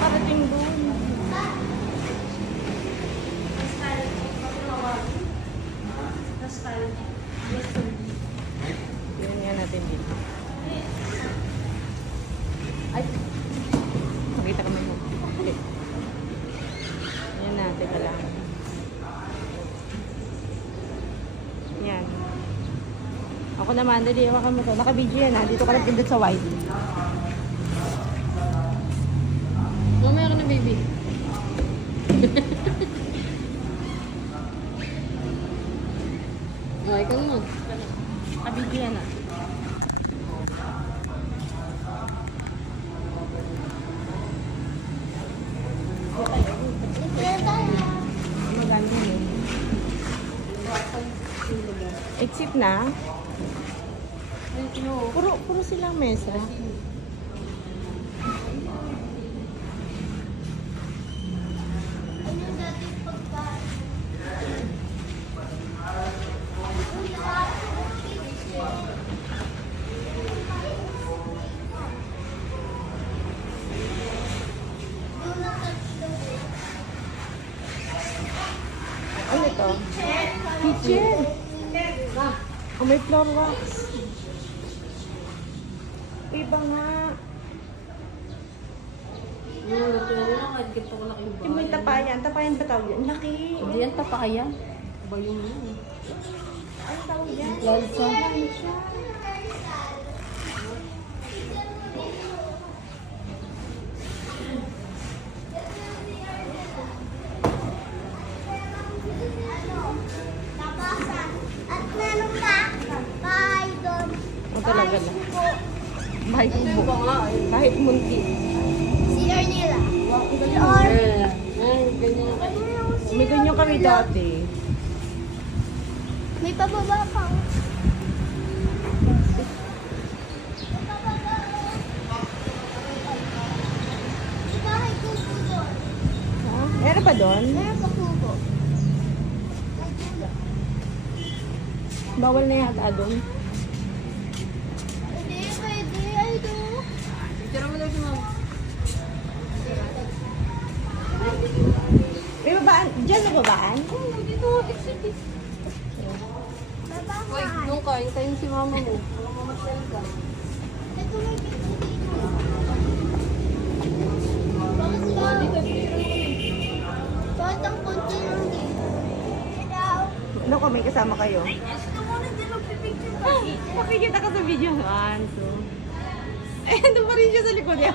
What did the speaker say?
nakarating doon. Tignan nga natin dito. Ay! Makita ka may mo. Okay. Yan natin ka lang. Yan. Ako naman, dali, hawakan mo to. Naka-video yan ha. Dito ka lang pindot sa wide. Mamaya ka na, baby. Oh, ikaw naman. Naka-video yan ha. Maganda yun. Exit na. Puro silang mesa. Ano ito? Kitchen. Oh, may floor wax. Iba nga. Ito na lang, kahit ganito ko laki ba? Yung may tapayan. Tapayan ba tawag yan? Laki. Hindi yan, tapayan. Ba yung yun? Ano tawag yan? Lalsa. Ang talaga lang. Bahay kubo. Kahit munti. CR nila. Ay, ganyan kayo. May ganyan kami dati. May pababa pa. May bahay kubo doon. Ha? Meron pa doon? Meron pa kubo. Bawal na yata doon. Hindi, pwede. Ay, doon. Tira mo daw si mama. May babaan? Diyan na babaan? Dito, exit eh. May Wait, bahay. doon ka. Hintayin si mama mo. Baka mamasyal ka. Ito may kitchen dito. Bakit ba? Bakit ang konti lang dito? Ano ko, may kasama kayo? Makikita ka sa video. 1, 2. Eh, doon pa rin siya sa likod yan.